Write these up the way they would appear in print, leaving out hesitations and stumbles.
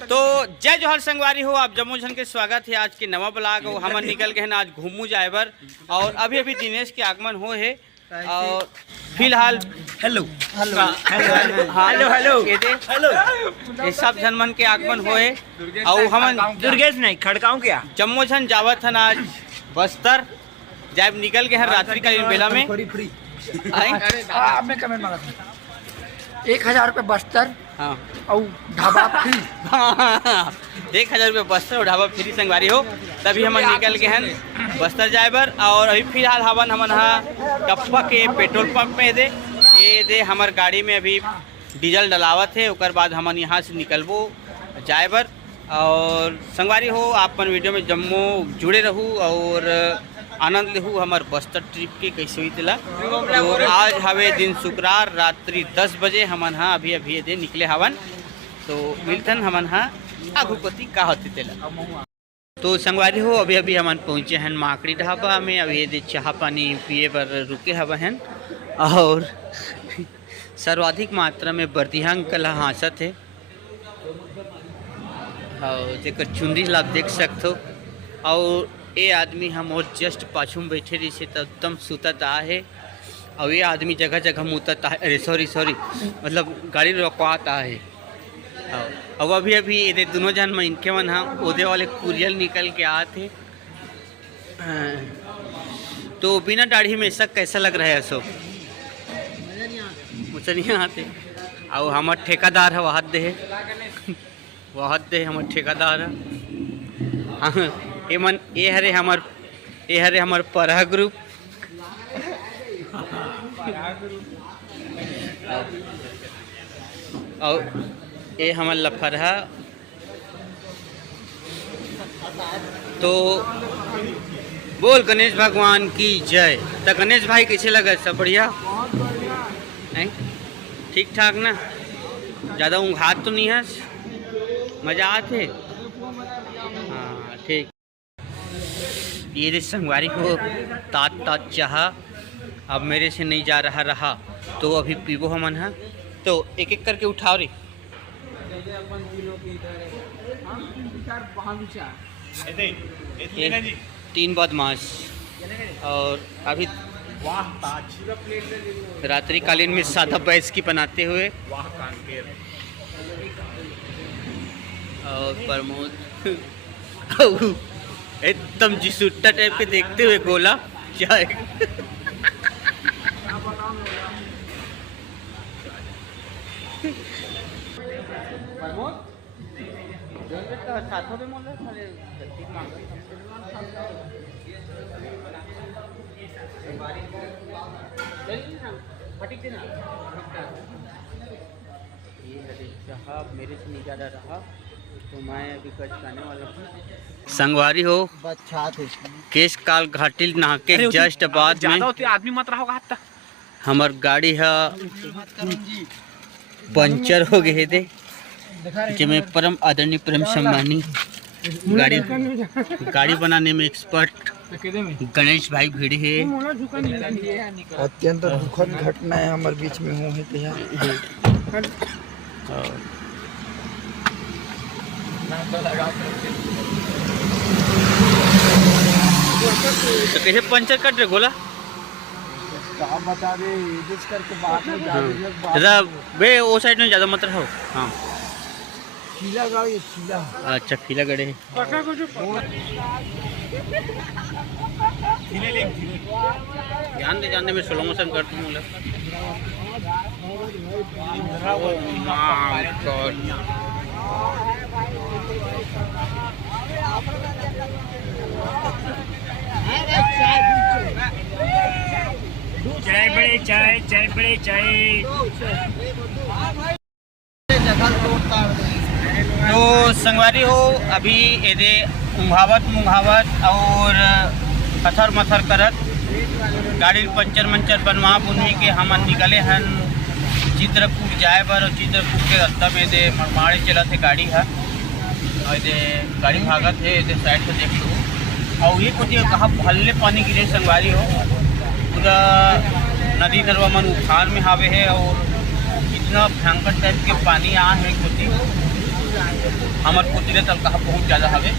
तो जय जोहर संगवारी हो, आप जम्मू झन के स्वागत है आज के नवा ब्लॉग। और हम निकल गए हैं आज घूमू जाएबर और अभी दिनेश के आगमन हो है और फिलहाल हेलो हेलो हेलो हेलो ये सब झन मन के आगमन हो है और हम दुर्गेश नहीं खड़काऊं क्या जम्मू झन जावत हन आज बस्तर जाए निकल गए हैं रात्रि कालीन बेला में। आपने कमेंट मांगा 1000 रुपये बस्तर हाँ और ढाबा फ्री 1000 रुपये बस्तर और ढाबा फ्री संगवारी हो। तभी हम निकल गए हैं बस्तर जाएबर और अभी फिलहाल हवन हमन टप्पा के पेट्रोल पंप में दे हमार गाड़ी में अभी डीजल डलावत है। उसके बाद हमन यहाँ से निकलबो जाएबर और संगवारी हो आप मन वीडियो में जम्मू जुड़े रहूँ और आनंद लेहू हमार बस्तर ट्रिप के कैसे हुई तिला। तो आज हवे दिन शुक्रवार रात्रि 10 बजे हमन अभी अभी दे निकले हवन। तो मिलथन हमन आगू कोती का होती तेला। तो संगवारी हो अभी अभी हमन पहुँचे हैं माकड़ी ढाबा में। अभी दे चाह पानी पिए पर रुके हवा हैं और सर्वाधिक मात्रा में बर्दिया अंकल हाँसत है और जेकर चुंदी ला देख सकते हो। और ये आदमी हम और जस्ट पाछू में बैठे रही से तो एकदम सुतत आ है और ये आदमी जगह जगह मुतत है। अरे सॉरी मतलब गाड़ी रोकवाता है। और अभी अभी ये दोनों जन में इनके मन ओदे वाले कुरियल निकल के आते। तो बिना दाढ़ी में ऐसा कैसा लग रहा है सब मुझे नहीं आते। और हमारे ठेकेदार है वहाँ दे हमारे ठेकेदार है ये हरे हमार परहा ग्रुप और ये हमार लफरहा। तो बोल गणेश भगवान की जय। तो गणेश भाई कैसे लगा सब बढ़िया ठीक ठाक ना ज़्यादा ऊँघात तो नहीं है मज़ा आते हाँ ठीक। ये संगवारी को तात चाह अब मेरे से नहीं जा रहा तो अभी पीबो हमन तो एक एक करके उठाओ रे। तीन बदमाश और अभी रात्रि कालीन में सादा बैस की बनाते हुए और प्रमोद एकदम जिसुट्टा टाइप के देखते हुए गोला क्या मेरे से नहीं ज़्यादा रहा तो मैं अभी कच खाने वाला हूँ। संगवारी हो केश काल घाटिल नहा के जस्ट बाद में आदमी मत रहा होगा हमार गाड़ी है पंचर हो गए थे जिसमें परम आदरणीय परम सम्मानी गाड़ी बनाने में एक्सपर्ट गणेश भाई भिड़े है। अत्यंत दुखद घटना है हमारे बीच में हो है तो कैसे पंचर कट रहे गोला बता दे करके बात में ज़्यादा बे वो साइड में ज़्यादा मत रहो। हाँ खीला गाड़ी खीला अच्छा खीला गड़े है ध्यान दे मैं स्लो मोशन करता हूँ। जय बड़े जय। तो संगवारी हो अभी ये मुंघावत और पत्थर मथर करत गाड़ी पंचर मंचर बनवा बुनवी के हम निकले हैं चित्रकूट जाए बर। और चित्रकूट के रास्ता में दे मरमाड़े चला थे गाड़ी है और दे गाड़ी भागत है दे साइड से देख लो। और ये कुछ कहाँ भल्ले पानी गिरे संगवारी हो पूरा नदी नरवा मन उफान में हावे है और इतना भयंकर टाइप के पानी आ है कुछ हमार पुतले तल कहा बहुत ज़्यादा हवे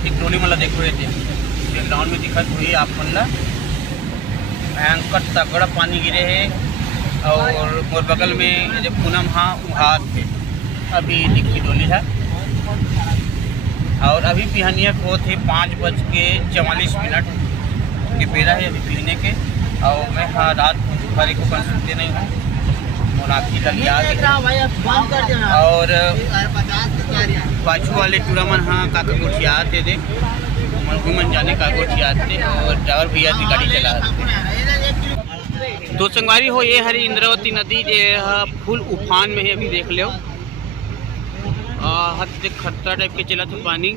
दिखरोली मतलब देखो ये बैकग्राउंड में दिखत हुई आप मन ला भयंकर तगड़ा पानी गिरे है और मोर बगल में जो पूनम हाँ उहात है अभी दिखी डोली है और अभी बिहनिया को थे 5:44 के बेरा है अभी पीने के। और मैं हाँ रात भर को सुनते नहीं हूँ मोनाखी का लिया और बाजू वाले टूरामन हाँ काका गोठियात थे दे मन जाने का गोठियात थे और ड्राइवर भैया की गाड़ी चला तो संगवारी हो ये हरी इंद्रावती नदी जो फुल उफान में है अभी देख लो हद से खतरा टाइप के चला था पानी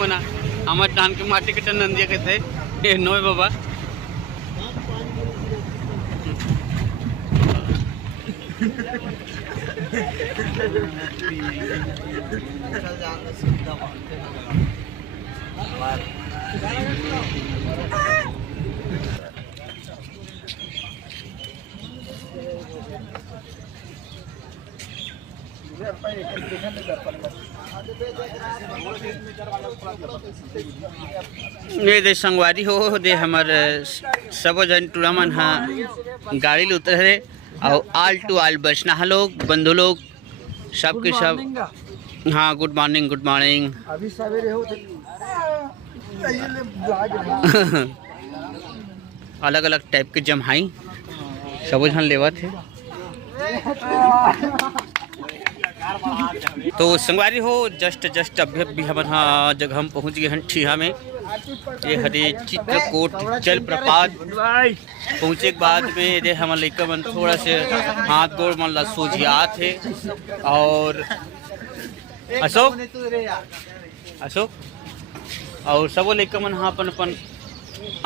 मना हमारे धान के माटी के टन नंदिया कहते नोए बाबा ये दे संगवारी हो दे हमारे सब जन टूरामन हाँ गाड़ी ले उतर है और आल टू आल बचना लोग बंधु लोग सब के सब हाँ गुड मॉर्निंग अभी सवेरे हो अलग अलग टाइप के जमहाई सब जन लेवा थे तो संगवारी हो जस्ट अभी हमारा जगह हम पहुंच गए हैं ठिहा में ये हरे चित्रकूट जलप्रपात पहुँचे के बाद में ये हमारे लड़का मन थोड़ा से हाथ गोड़ मन ला सूझियात है और अशोक और सबो लड़का मन हाँ अपन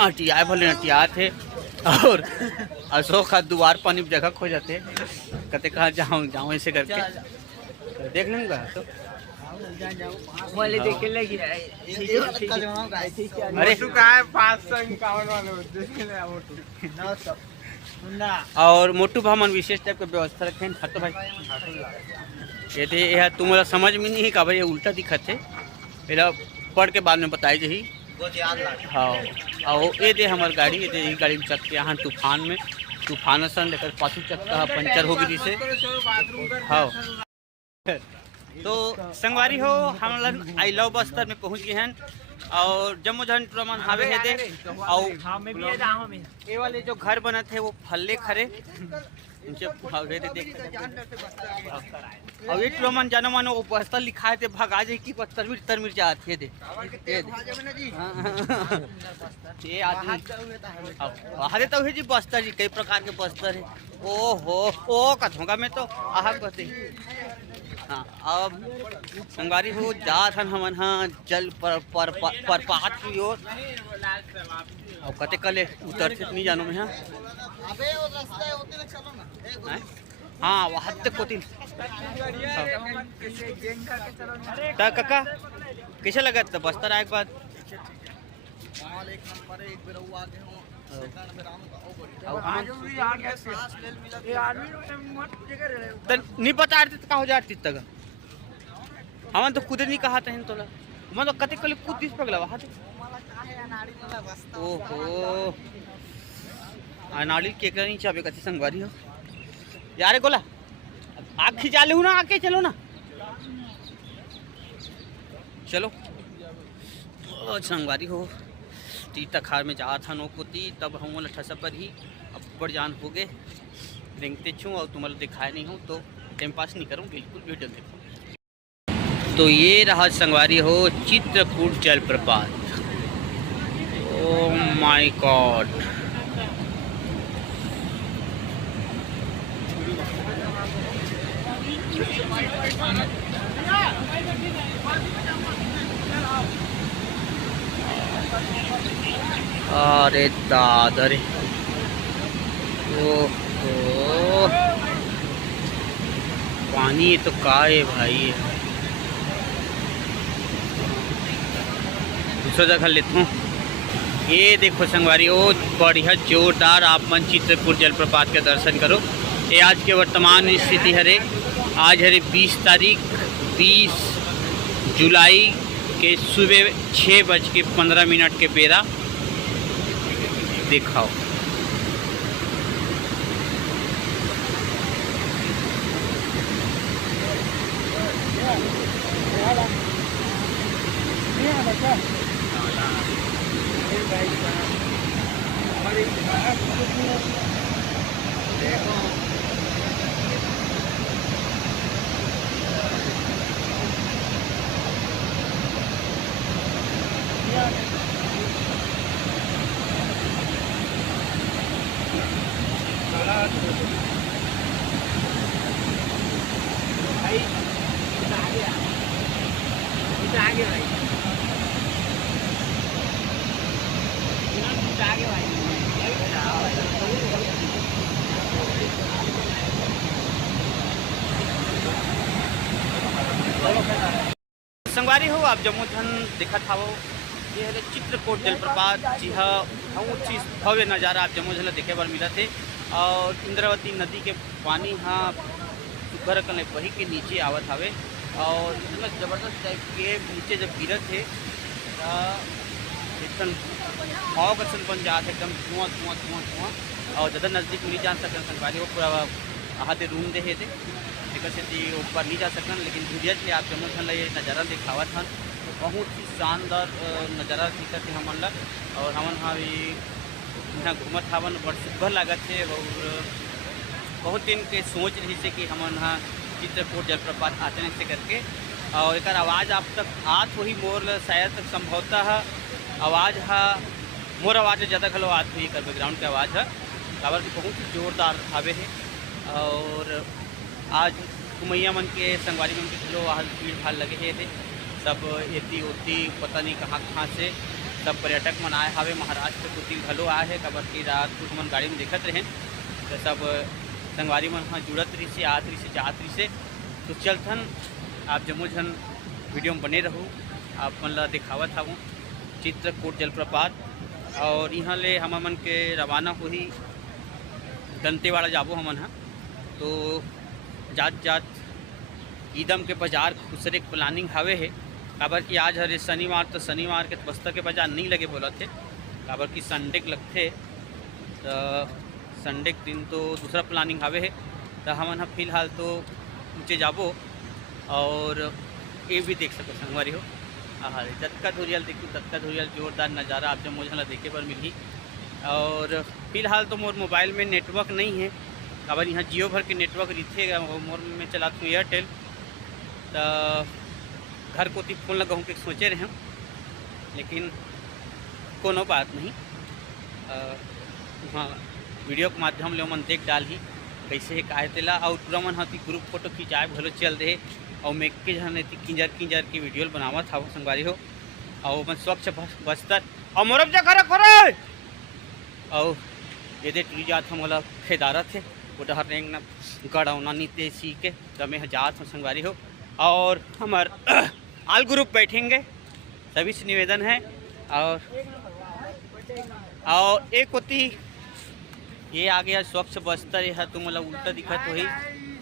अटिया भले अटियात है और अशोक का दुआर पानी जगह खो जाते कहते कहाँ जाऊँ ऐसे करके देख लेंगे तो देखे लगी अरे और मोटू भामन विशेष टाइप का व्यवस्था रखे हटो भाई यदि यह तुम्हारा समझ में नहीं है का भाई ये उल्टा दिखत है मेरा पढ़ के बाद में बताई जही हाँ और ये दे हमारी गाड़ी ये दे गाड़ी में चलते यहाँ तूफान सन लेकर पाछू चक्का पंचर हो गई से हाँ तो संगवारी हो हम लोग आई लव बस्तर में पहुंच गए हैं और जम्मू जहन टूरामन हावे है दे और ये वाले जो घर बने थे वो फल्ले खरे और ये टूरामन जाना मानो वो बस्तर लिखा थे भगा जाए की तर मिर्चा आते दे ये आदमी हरे तो है जी बस्तर जी कई प्रकार के बस्तर है ओ कथोंगा में तो आहा कहते हाँ अब संगवारी हो जात हन हमन हाँ जल पर पात की ओर और कते कले उतर से नहीं जानो मैं हाँ वहाँ तक कोतिल काका कैसे लगा था बस्तर आए के बाद नहीं बता रहे का हो जाती तक हम तो खुद नहीं कहा था तोला मैं तो कते कल कूद दिस पगला वहाँ ओहो अनाड़ी के नहीं चाबे कति संगवारी हो यार गोला आग खिंचा ले ना आके चलो ना चलो संगवारी हो तीता खार में जा था नोकोती तब हम लठा पर ही अब बड़ जान हो गए रेंगते छूँ और तुम्हारा दिखाया नहीं हूँ तो टाइम पास नहीं करूँ बिल्कुल वीडियो देखो। तो ये रहा संगवारी हो चित्रकूट जलप्रपात। ओह माय गॉड अरे दादा रे ओहो पानी तो का है भाई दूसरा जगह लेता हूँ ये देखो संगवारी ओ बढ़िया जोरदार आप मन चित्रकूट जलप्रपात के दर्शन करो। ये आज के वर्तमान स्थिति हरे, आज हरे 20 तारीख 20 जुलाई के सुबह 6:15 के बेरा दिखाओ। संगवारी हो आप जम्मूधन दिखत हावो, ये हरे चित्रकूट जलप्रपात। जी हाँ, बहुत ही भव्य नज़ारा आप जम्मूधन देखे बर मिला थे। और इंद्रावती नदी के पानी हाँ सुगर कने बही के नीचे आवत हवे और इतना ज़बरदस्त टाइप के नीचे जब गिरत थे एकदम फॉग असन बन जात है, एकदम धुआं धुआं धुआं धुआं। और ज़्यादा नज़दीक नहीं जा सकन संगवारी हो, पूरा आहाते रूम दे थे एक से ऊपर नहीं जा सकन, लेकिन वीडियो से आप जम्मूधन ये नज़ारा दिखावत हन। तो बहुत ही शानदार नज़ारा दिखत है हमन ला। और हमन हाँ यहाँ घूमत हवन, बड़ सुघर लागत है। और बहुत दिन के सोच रही से कि हमन हाँ चित्रकूट जलप्रपात आते नहीं से करके। और एक आवाज़ आप तक आत हो ही मोर शायद तक संभवतः आवाज़ हा मोर आवाज़ ज़्यादा खलो आत हुई कर बैकग्राउंड की आवाज़ है काबर की बहुत ही जोरदार हावे है। और आज कुमैया मन के संगवारी मन के खलो आज भीड़ भाड़ लगे थे, सब एती ओती पता नहीं कहाँ कहाँ से सब पर्यटक मन आए हावे। महाराष्ट्र को दिन घलो आए हैं काबर की रात को मन गाड़ी में देखत रहे तो सब संगवारी मन हाँ जुड़त रही से, आत रही से, जात रही से। तो चलथन आप जम्मूधन वीडियो में बने रहूँ, आप मन ला दिखावत हूँ चित्रकूट जलप्रपात। और यहाँ ले हम मन के रवाना हो ही दंतेवाड़ा जाबो हमन हाँ। तो जात जात ईदम के बाजार दूसरे प्लानिंग हावे है काबर कि आज हरे शनिवार, तो शनिवार के बस्तर के बाजार नहीं लगे बोला थे काबर कि संडे के लगते। तो संडे के दिन तो दूसरा प्लानिंग हावे है। तो हमन हाँ फिलहाल तो नीचे जाबो और ये भी देख सको संगवारी हो। हाँ जतका धुरियल देखूँ ततका धुरियल जोरदार नज़ारा आप जब मुझे देखे पर मिली। और फिलहाल तो मोर मोबाइल में नेटवर्क नहीं है काबर यहाँ जियो भर के नेटवर्क रही मोर में चलाता हूँ एयरटेल। तो घर को ती फोन लगाऊँ के सोचे रहे हम, लेकिन कोनो बात नहीं। हाँ वीडियो के माध्यम ले मन देख डाल ही कैसे है काहे तेला। और पूरा मन हाथी ग्रुप फोटो खिंचाए भलो चल रहे और मैं के जन किंजर किंजर की वीडियो बनावा था संगवारी हो। और मन स्वच्छ बस्तर और मोरब जा करे करे और ये दे टूरी जात हम वाला खेदारा थे उधर रेंग न गड़ौना नीते सी के तो मैं जात हूँ संगवारी हो। और हमार आल ग्रुप बैठेंगे, सभी से निवेदन है। और एक होती ये आ गया स्वच्छ बस्तर, यह तुम मतलब उल्टा दिखत हो ही।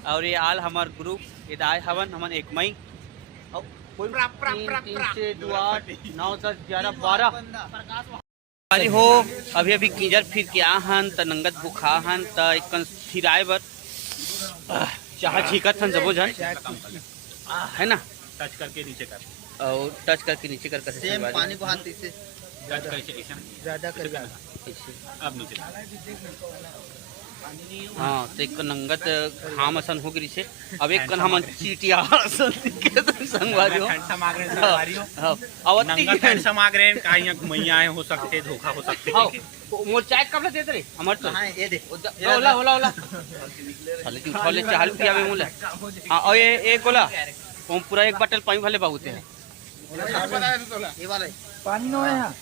और ये आल हमार ग्रुप ये दाए हवन हमन 1 मई और 3 से 2 8 9 10 11 12 हो। अभी अभी किंजर फिर के आहन त नंगत भूखा हन त एक फिराए बर चाह झिकत हन जबो जन है ना। टच करके नीचे कर और टच करके नीचे कर सेम पानी को हाथ से टच करके ज़्यादा कर अब नीचे। हाँ तो एक नंगत खाम असन हो गई से। अब एक कन हम चीटिया असन के तो संगवारी हो। हां अवती नंगत समाग रहे का यहाँ घुमैया आए हो सकते, धोखा हो सकते। हां मोर चाय कब ले देत रे हमर तो हां ये दे होला होला होला साले की उठा ले चाल पियावे मोला। हां और ये गोला हम पूरा एक बोतल पानी भले बहुत है ये वाला पानी नो है यहाँ।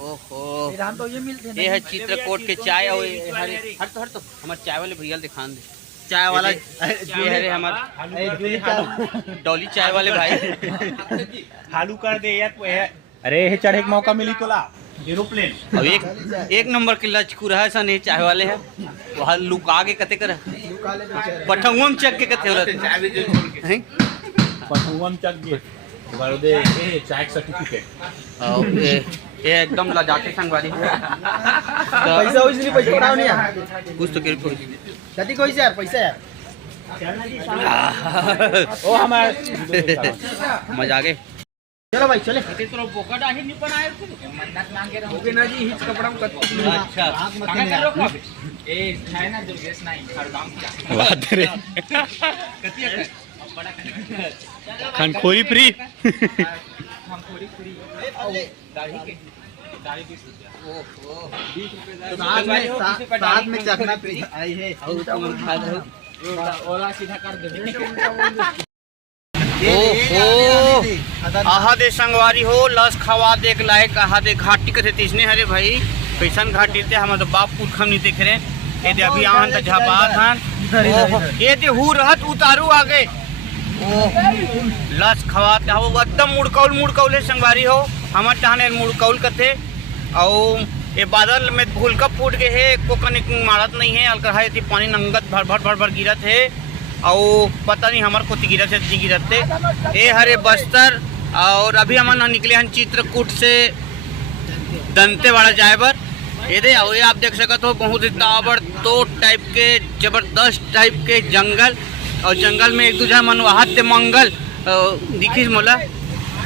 ओहो तो ये मिलते ये है चित्रकूट के चाय। और हट तो हमारे चाय वाले भैया दिखान दे चाय वाला ये है रे हमारे डॉली चाय वाले भाई हालू कर दे यार। अरे चढ़े के मौका मिली तोला एरोप्लेन अब एक नंबर के लचकुर है सन ये चाय वाले हैं वहाँ लुका के कते कर पठंगुआ में चक के कते होला हैं पठुआ चक गे बड़े ए चाय सर्टिफिकेट और ये एकदम लजाते संगवारी पैसा होइस नहीं पैसा पड़ाओ नहीं यार कुछ तो कर कति कोई यार पैसा यार ओ हमारे मजा आ गए चलो भाई चले ओके ना जी हिच कपड़ा में अच्छा बात रे खनखोरी फ्री साथ में चखना आई है आहा दे संगवारी हो लस खवा देख लायक आहा दे घाटी कथे तीसने हरे भाई कैसन घाटी थे हम तो बाप पुरखम नहीं देख रहे ये दे अभी आन त झपात हन ये दे हु रहत उतारू आगे ओ लस खवा के हो एकदम मुड़कौल है संगवारी हो हमर टहने मुड़कौल कथे और ये बादल में भूल कब फूट गए है को कनिक मारत नहीं है अलकहा थी पानी नंगत भर गिरत है और पता नहीं हमार को गिरत है गिरत है ये हरे बस्तर और अभी हम निकले हैं चित्रकूट से दंतेवाड़ा जाए बर ये दे और ये आप देख सकते हो बहुत ही ताबड़तोड़ टाइप के जबरदस्त टाइप के जंगल और जंगल में एक दूसरा मनवाहत मंगल दिखी मोला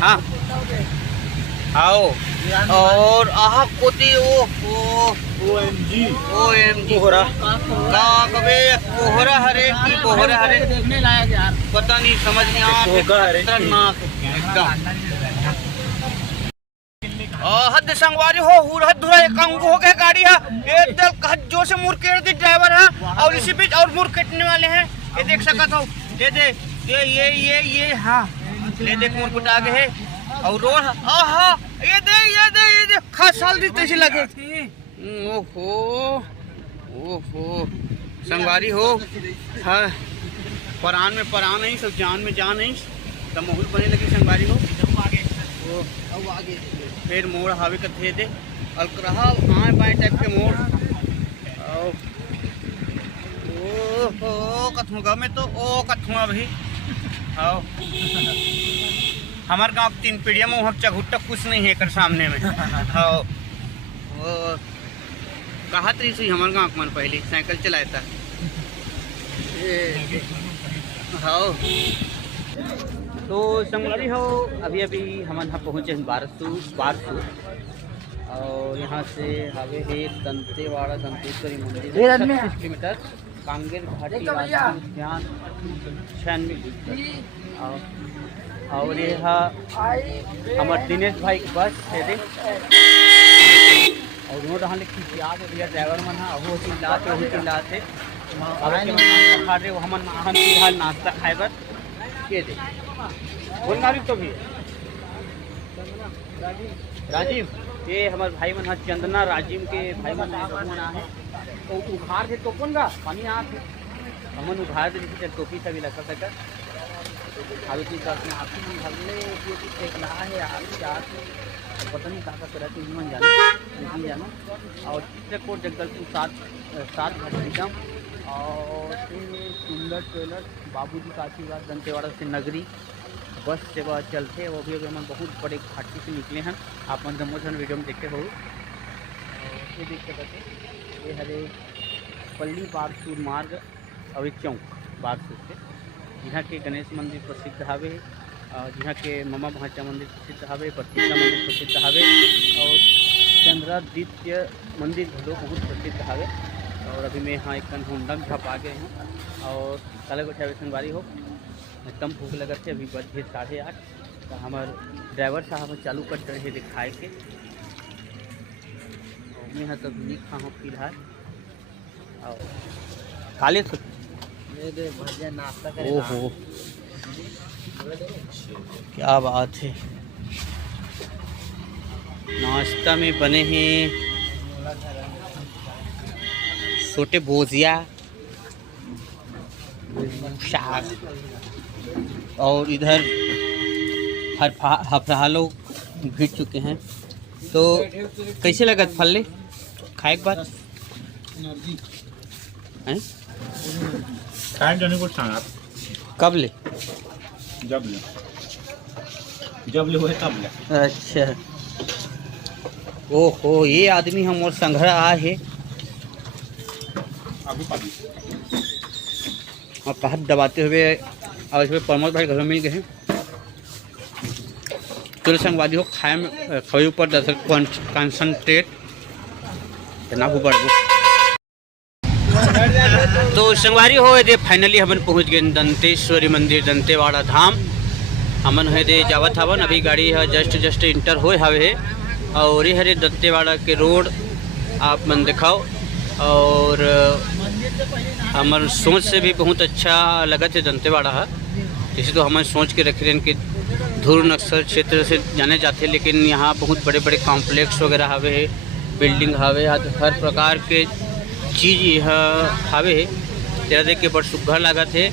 हाँ आओ और आहा कोती OMG कोहरा का कबे कोहरा हरे की कोहरा हरे देखने लायक यार पता नहीं समझ नहीं आ खतरनाक एकदम हद संगवारी हो हुरहद धुरा कंगू हो गए गाड़ी है ये दल जो से मुरकेट दी ड्राइवर है और इसी बीच और मुरकेटने वाले हैं ये देख सकत हो ये दे ये हाँ ये देख मुरकुट आगे है और रोड आहा ये दे खास साल दी तैसे लगे ओहो संगवारी हो हाँ परान में परान नहीं सब जान में जान नहीं तब माहौल बने लगे संगवारी हो आगे फिर मोड़ हावे कथे दे अलकरहा आए बाएं टाइप के मोड़ ओहो कथुआ में तो ओ कथुआ भी आओ हमारे गाँव 3 पीढ़िया में वहाँ चघुट्टा कुछ नहीं है कर सामने में हाँ वो कहा तरी से हमारे गाँव मन पहले साइकिल चलाया था हाँ तो संगवारी हो अभी हम यहाँ पहुँचे बारसू और यहाँ से हावे है दंतेवाड़ा दंतेश्वरी मंदिर 36 किलोमीटर कांगेर घाटी राष्ट्रीय उद्यान 96 और ये हमारे दिनेश भाई के बस है और वो रहा लेकिन याद है भैया ड्राइवर मन हाँ वो चिल्लाते वही चिल्लाते खा रहे हम फिलहाल नाश्ता खाए बर के दे बोलना तो भी राजीव ये हमारे भाई मन चंदना राजीव के भाई मन है तो उघार थे तोपन का पानी आ थे हमन उघार थे जैसे टोपी सभी लगा सका अभी की करते हैं आपकी भगले एक रहा है यार पता नहीं कहाँ करा तो मन जानो और चित्रकूट जगदलपुर 7 घाटी और सुंदर ट्रेलर बाबूजी का आशीर्वाद दंतेवाड़ा से नगरी बस सेवा चलते वो भी हम बहुत बड़े घाटी से निकले हैं आप मन जम्मोजन वीडियो में देखे हो ये देख सकते ये हरे पल्ली बारसूर मार्ग और चौक बारसूर से यहाँ के गणेश मंदिर प्रसिद्ध हवे जहाँ के ममा भाचा मंदिर प्रसिद्ध हवे प्रतिष्ठा मंदिर प्रसिद्ध हवे और चंद्रादित्य मंदिर घलो बहुत प्रसिद्ध हवे और अभी मैं यहाँ एक होंडा में झपा गए हूँ और कल को संगवारी हो एकदम भूख लगा थे अभी बज गए 8:30 तो हमारे ड्राइवर साहब चालू कर रहे दिखाए के मैं यहाँ तब नहीं खा हूँ फिलहाल और काले तो नाश्ता ओहो क्या बात है नाश्ता में बने हैं छोटे भोजिया साग और इधर हफराहा लोग भिड़ चुके हैं तो कैसे लगत फल ले खाए के बाद हैं? टाइम जाने को सांगा कब ले? जब ले हुए तब ले। अच्छा ओहो ये आदमी हम और संघरा आए है अभी पानी और हाथ दबाते हुए और इसमें प्रमोद भाई घर में मिल गए हैं। चलो संगवादी हो खाए में खबे ऊपर दरअसल कंसंट्रेट ना हो बढ़ तो संगवारी हो दे फाइनली हमन पहुंच गए दंतेश्वरी मंदिर दंतेवाड़ा धाम। हमन है दे जावत हवन अभी गाड़ी है जस्ट इंटर होए हवे और ये हरे दंतेवाड़ा के रोड आप मन दिखाओ और हमार सोच से भी बहुत अच्छा लगा थे दंतेवाड़ा है। जैसे तो हमें सोच के रखे हैं कि धुर नक्सल क्षेत्र से जाने जाते लेकिन यहाँ बहुत बड़े बड़े कॉम्प्लेक्स वगैरह हवे बिल्डिंग हवे हर प्रकार के चीज़ यहाँ हवे तेरा देख के बड़ सुघर लगा थे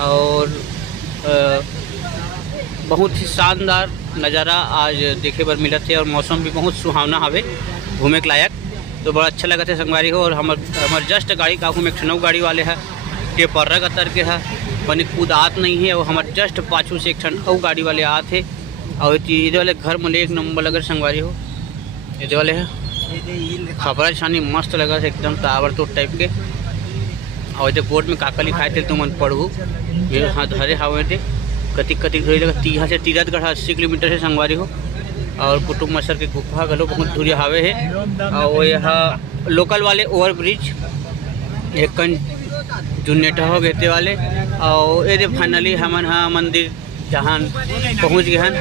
और बहुत ही शानदार नज़ारा आज देखे पर मिला थे और मौसम भी बहुत सुहावना हवे घूमे के लायक। तो बड़ा अच्छा लगा था संगवारी हो और हमार जस्ट गाड़ी काहू में एक गाड़ी वाले है के पर्रा कतर के है बने कूद आत नहीं है और हमारे जस्ट पाछू से एक क्षण और गाड़ी वाले आते और ये वाले घर में एक नंबर लगा संगवारी हो ये वाले है खबर छानी मस्त लगा एकदम टावर तो टाइप के और ये बोर्ड में काका लिखाए थे तुम पढ़ू ये हाँ धरे हवे थे कतिक धोरी लगा यहाँ से तीरथगढ़ 80 किलोमीटर से संगवारी हो और कुटुम्ब मसर के गुफा गलो बहुत दूरी हावे है और यहाँ लोकल वाले ओवर ब्रिज एक जुनेटा हो गए वाले और ये फाइनली हमन हाँ मंदिर जहाँ पहुँच गए हैं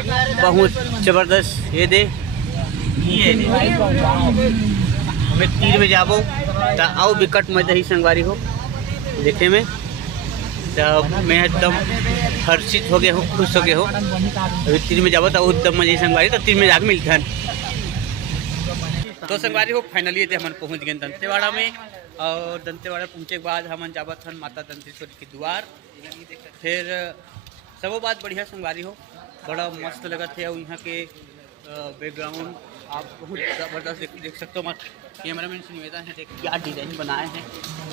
बहुत ज़बरदस्त ये दे हमें तीर में जाबो तो आओ विकट मजा ही संगवारी हो देखे में तो मैं एकदम हर्षित हो गया हो खुश हो गया हो अभी तीर में जाबो तो एकदम मजा ही संगवारी तो तीर में जाके मिलते हैं। तो संगवारी हो फाइनली थे हम पहुँच गए दंतेवाड़ा में और दंतेवाड़ा पहुँचे के बाद हम जावत हन माता दंतेश्वरी के द्वार फिर सबो बात बढ़िया संगवारी हो बड़ा मस्त लगा थे और यहाँ के बैकग्राउंड आप बहुत ज़बरदस्त देख सकते हो। मत कैमरा मैन से निवेदन है क्या डिज़ाइन बनाए हैं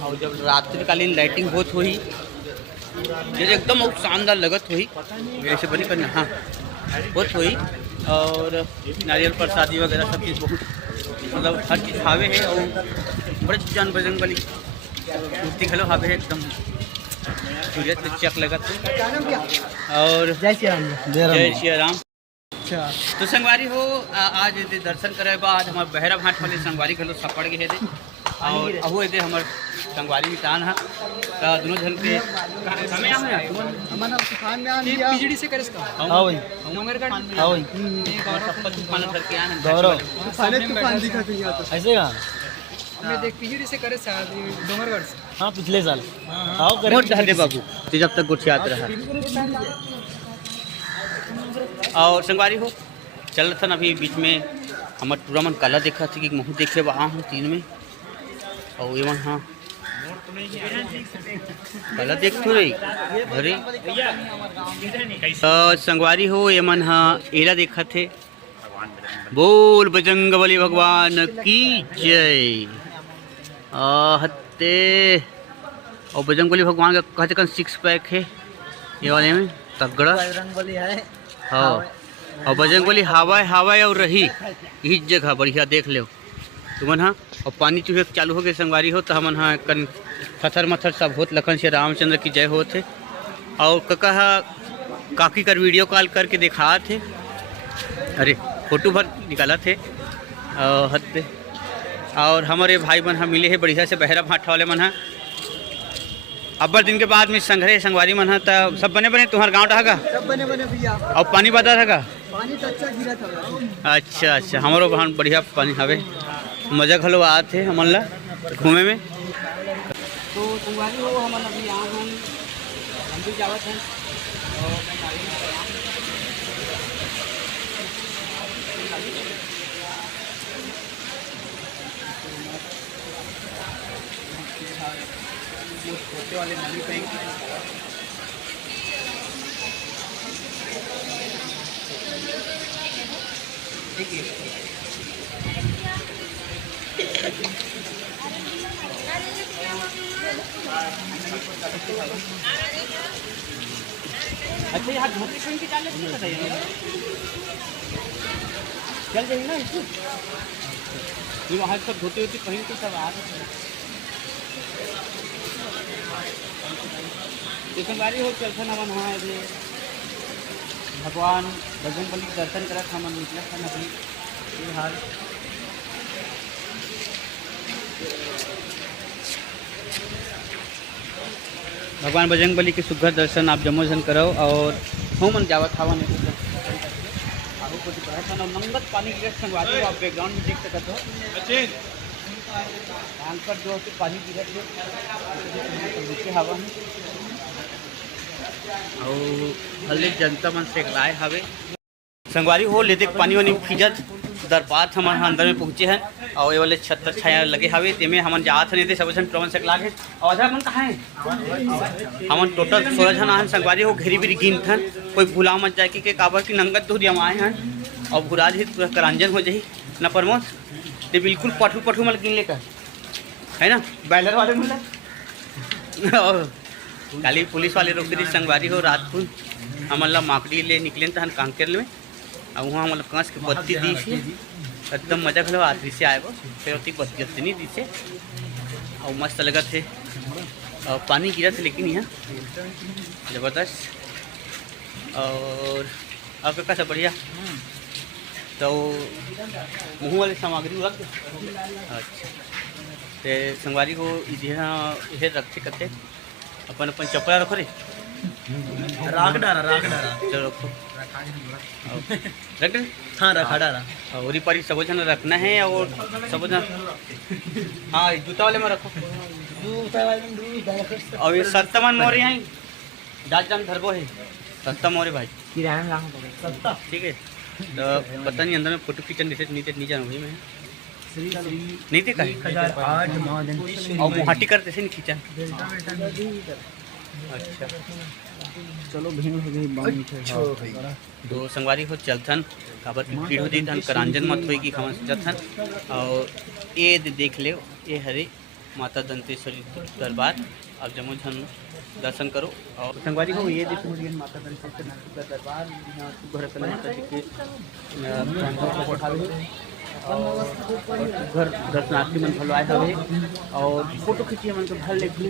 और जब रात्रिकालीन लाइटिंग बहुत हुई जैसे एकदम बहुत शानदार लगत हुई मेरे से बनी करना हाँ बहुत हुई और नारियल प्रसादी वगैरह सब चीज़ बहुत मतलब हर चीज़ हावे है और बड़े जान बजरंग वाली मूर्ति खलो हावे है एकदम सूर्य चक लगत और जय श्री राम। अच्छा तो संगवारी हो आज दर्शन करे बाद हमारे बहरा भाट वाले संगवारी खलो सपड़ गए थे और अहो ये हमारे संगवारी में टान है तो दोनों जन के समय हमारा दुकान में आन दिया पीजीडी से करस का हां भाई नंबर का हां भाई और सब दुकान भर के आन गौरव साले दुकान दिखा थे यहां तो ऐसे का मैं देख पीजीडी से करे शायद डोंगरगढ़ से हां पिछले साल आओ करे मोट ढाले बाबू तो जब तक गुठियात रहा और संगवारी हो चल था अभी बीच में हमारे पूरा मन काला देखा थी कि मुँह देखे वहाँ हूँ तीन में और ये हाँ काला देख तो रही अरे संगवारी हो ये मन हाँ एरा देखा थे बोल बजरंग बली भगवान की जय हत्ते और बजरंग बली भगवान का कहते कन 6 पैक है ये वाले में तगड़ा बजरंग बली है हाँ और बजरंगबली हवा और रही यही जगह बढ़िया देख लो तुमन हाँ और पानी चूहे चालू हो गए संगवारी हो तो हमन हाँ कन थथर मथर सब होत लखन से रामचंद्र की जय होते और कका काकी कर वीडियो कॉल करके दिखा थे अरे फोटो भर निकाला थे हत्ते और हमारे भाई मन हाँ मिले हैं बढ़िया से बहरा भाट वाले मन हाँ अब्बर दिन के बाद में संघरे संगवारी मन है तो सब बने तुम्हारे गांव रहेगा सब बने भैया और पानी बदा रहेगा पानी तो अच्छा गिरा था अच्छा हमारो वहाँ बढ़िया पानी हवे मजा खलो आते हैं हमन ला घूमे में तो संगवारी हो हमन अभी यहाँ हम भी जावत हैं छोटे वाले नली बैंक ठीक है अच्छा यहाँ धोती पहन के चाले नहीं बताइए चल जाइए ना इसको ये वहाँ सब धोती होती पहन के सब आ रहे संगवारी हो चलथन हमन हाँ अभी भगवान बजरंगबली के दर्शन करत हमन निकला था अभी फिलहाल भगवान बजरंगबली के सुघर दर्शन आप जम्मो जन करो और हम मन जावत हवन आगू को दिखाता ना मंगत पानी गिरत संगवारी आप बैकग्राउंड में देख सकते हो पर जो पानी गिरत है नीचे हवा है और हल्ले जनता मन से लाए हवे संगवारी हो लेते पानी वानी खिजत दरबार हमन अंदर में पहुँचे हैं और ये वाले छत्तर छाया लगे हवे तेमें हमन जात हन सब जन प्रवन से लागे और आधा मन कहाँ है हमन टोटल 16 जन आहन संगवारी हो घेरी बेरी गिन थन कोई भूला मत जाए कि काबर की नंगत दूर हम आए हैं और भुराज ही पूरा करांजन हो जाही न प्रमोद ये बिल्कुल पठू पठू मल गिन लेकर है ना बैलर वाले मिला और काली पुलिस वाले रोक दी संगवारी हो रात को हमन ला माकड़ी ले निकले तहन कांकेर में और वहाँ हमन कांच के बत्ती दी थी एकदम मजा खलो आदमी से आए फिर होती बत्ती नहीं दी से और मस्त लगत है और पानी गिरा थे लेकिन यहाँ ज़बरदस्त और आपका कैसा बढ़िया तो मुँह वाली सामग्री रख अच्छा तो संगवारी को इधर रखे करते अपन अपन चपला रखो रे राख डारा चलो रखो रख दे हाँ रखा डारा और पारी सब जन रखना है और सब जन हाँ जूता वाले में रखो और ये सत्तावन मोरे हैं जात जान धरबो है सस्ता मोरे भाई सस्ता ठीक है तो पता नहीं अंदर में फोटो खींचन नीचे नहीं जाना वही में नहीं थे कहीं और मुहाटी करते से नहीं खींचा अच्छा चलो भीड़ हो गई तो संगवारी हो चलथन काबर की भीड़ हो जाती करांजन मत होई कि हम सोचथन और ये देख ले ये हरे माता दंतेश्वरी दरबार अब जम्मू झन दर्शन करो और संगवारी हो ये देखो माता दंतेश्वरी दरबार यहाँ सुघर कला माता जी के घर दर्शनार्थी मन भलो आए हवे और फोटो खींचे मन के भल लेके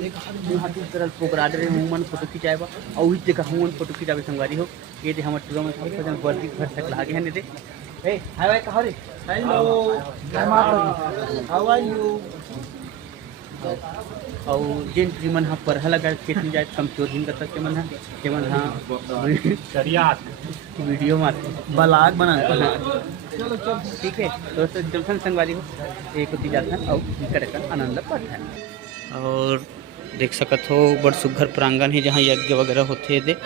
मुँह की तरह पोकरा रहे हूँ मन फोटो खिंचाए बा और वही देखा हूँ फोटो खिंचावे संगवारी हो ये दे हमारे टूर में सब वर्दी घर तक लागे हैं दे ए हाय भाई कहाँ रे हेलो हाउ आर यू और जिन मन हाँ परहा लगा खेत में जाए कमजोर हिन करता के मन हाँ वीडियो मारते ब्लॉग बना चलो ठीक है दोस्तों जलसन संगवारी हो एक होती जाता और कर आनंद पाते हैं और देख सकत हो बड़ सुघर प्रांगण है जहाँ यज्ञ वगैरह होते दे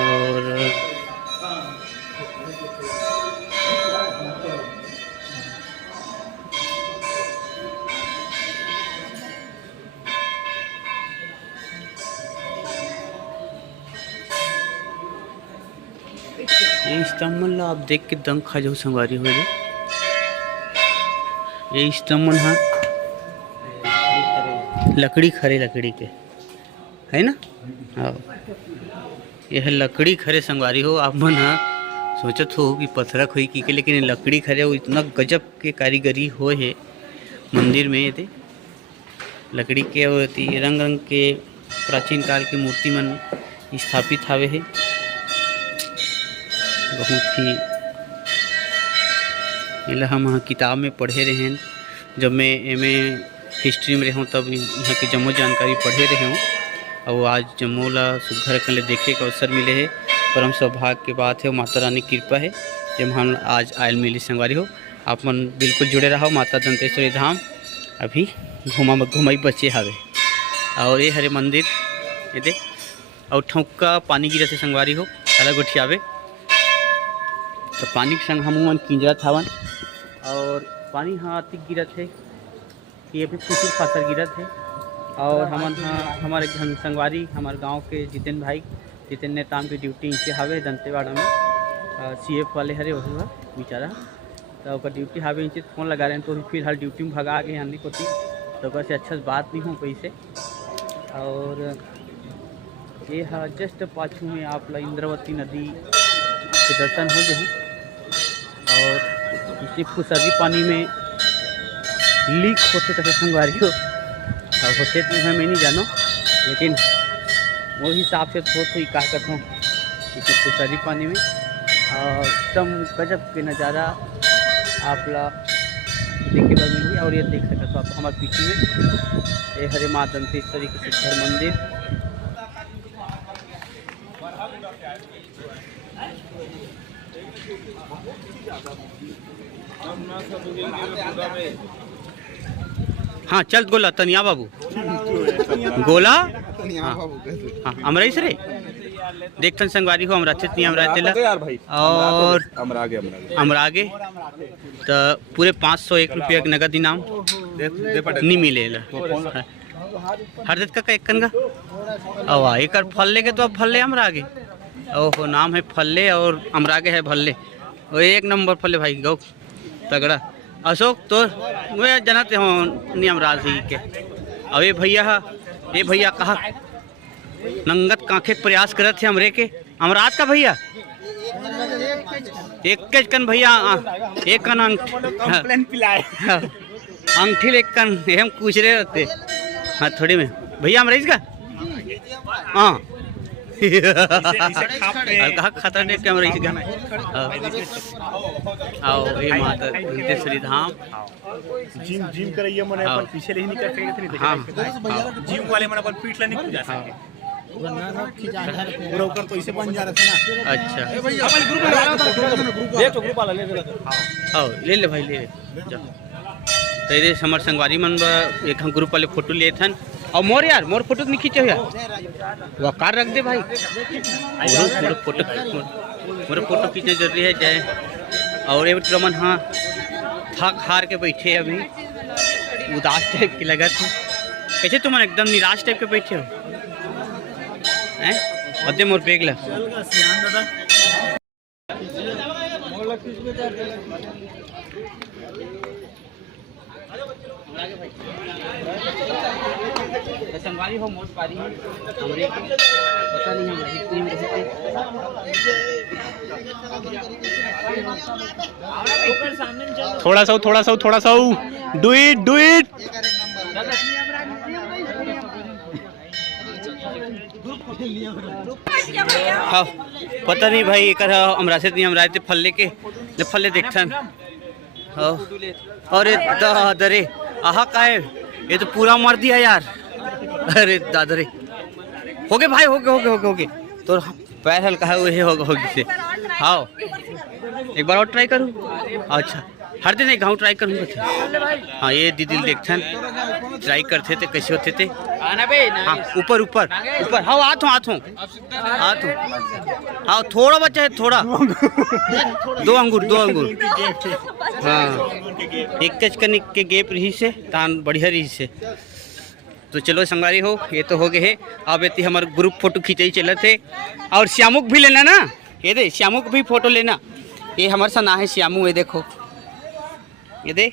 और ये स्तंभन ला आप देख के दम खा जाओ संगवारी हो ये स्तंभन हाँ लकड़ी खरे लकड़ी के है ना हाँ यह लकड़ी खरे संगवारी हो आप मन हाँ सोचत हो कि पत्थर खोई की के लेकिन लकड़ी खरे हो इतना गजब के कारीगरी हो है मंदिर में ये लकड़ी के और रंग रंग के प्राचीन काल की मूर्ति मन स्थापित हावे है बहुत ही इला हम किताब में पढ़े रहे हैं जब मैं एम हिस्ट्री में रहूँ तब यहाँ की जम्मू जानकारी पढ़े रहे हूँ और आज जम्मू ला सुघर कल देखे का अवसर मिले है परम सौभाग्य की बात है माता रानी की कृपा है जब हम आज आयल मिली संगवारी हो आप मन बिल्कुल जुड़े रहो माता दंतेश्वरी धाम अभी घुमाई बचे हवे और ये हरे मंदिर ये देख और ठौका पानी गिरत है संगवारी हो अलग उठियावे तो पानी के संग हम मन किंजरत हवन और पानी हाँ अति गिरत है ये भी फुसुर फासर गिरत है और हमन हाँ हमारे संगवारी हमारे गांव के जितेंद्र भाई जितेंद्र नेताम की ड्यूटी इनसे हावे दंतेवाड़ा में CF वाले हरे वही बेचारा तो ड्यूटी हावे इनसे फ़ोन लगा रहे हैं तो फिलहाल ड्यूटी में भगा गए आने को थी तो वैसे अच्छा बात नहीं हो पैसे और ये है जस्ट पाछू में आप ला इंद्रावती नदी के दर्शन हो जाही। और इसी फुसरी पानी में लीक होते तो संगवारी हो अब होते तो मैं नहीं जानो, लेकिन वो हिसाब से थोड़ी का करता हूँ क्योंकि फुसरी पानी में और एकदम गजब के नज़ारा आप ला देखे बर मिली। और ये देख सकते हो आप हमारे पीछे में ये हरे माँ दंतेश्वरी के सिद्धर मंदिर। हाँ चल गोला तनिया बाबू गोला हाँ अमराइस रे देखतन संगवारी हो हमरा चितनी हमरा तेला और अमरागे तो पूरे 501 रुपया के नगद इनाम नहीं मिलेला। हर देत का एक कन का अवा एक फल लेके तो अब फल ले अमरागे ओहो नाम है फल्ले और अमरागे है भल्ले वो एक नंबर फल्ले भाई गौ तगड़ा अशोक तो वे जनते हो नियम राशि के। अब ये भैया कहा नंगत कांखे प्रयास करत थे हमरे के अमरात का भैया एक कन भैया एक कन अंगठी एक कन हम पूछ रहे रहते हाँ थोड़ी में भैया अमरीज का हाँ कहा खतरा नहीं कैमरा इस गाना आओ ये माता दंतेश्वरी धाम जिम करइए मने अपन पीछे ले नहीं कर सकते हां जिम वाले मने अपन पीठ ला नहीं जा सकते पूरा ऊपर तो इसे बन जा रहा था ना। अच्छा ए भैया अपन ग्रुप वाला ले तो ग्रुप वाला ले आओ ले भाई ले जा तो ये समर संगवारी मन एक हम ग्रुप वाले फोटो लिए थन और मोर यार मोर फोटो नहीं खींचे यार वो कार रख दे भाई मोर फोटो खींचना जरूरी है जाए। और ये रमन हाँ थक हार के बैठे अभी उदास टाइप की लगा थी कैसे तुम एकदम निराश टाइप के बैठे हो हैं अदे मोर बेग ला संगवारी हो मोट पारी हमरे पता नहीं हम कितनी में रहते थोड़ा सा डू इट हाँ पता नहीं भाई एक हमरा से नहीं हम रहते फल्ले के फल्ले देखथन अरे दादरे आहा का है ये तो पूरा मर दिया यार। अरे दादरे हो गए भाई हो गए तो पैर हल्का है वही होगी से हाँ एक बार और ट्राई करूँ। अच्छा हर दिन एक गाँव ट्राई करूँगा। हाँ ये दीदी देखथन ट्राई करते थे कैसे होते थे हाँ ऊपर हाँ हाथ हो हाँ थोड़ा बच्चा है थोड़ा दो अंगूर हाँ एक कच के गेप रही से तान बढ़िया रही से। तो चलो संगवारी हो ये तो हो गए है अब ये हमारे ग्रुप फोटो खींचे चले थे और श्यामुक भी लेना ना ये दे श्यामुक भी फोटो लेना ये हमारे सना है श्यामू ये देखो ये दे।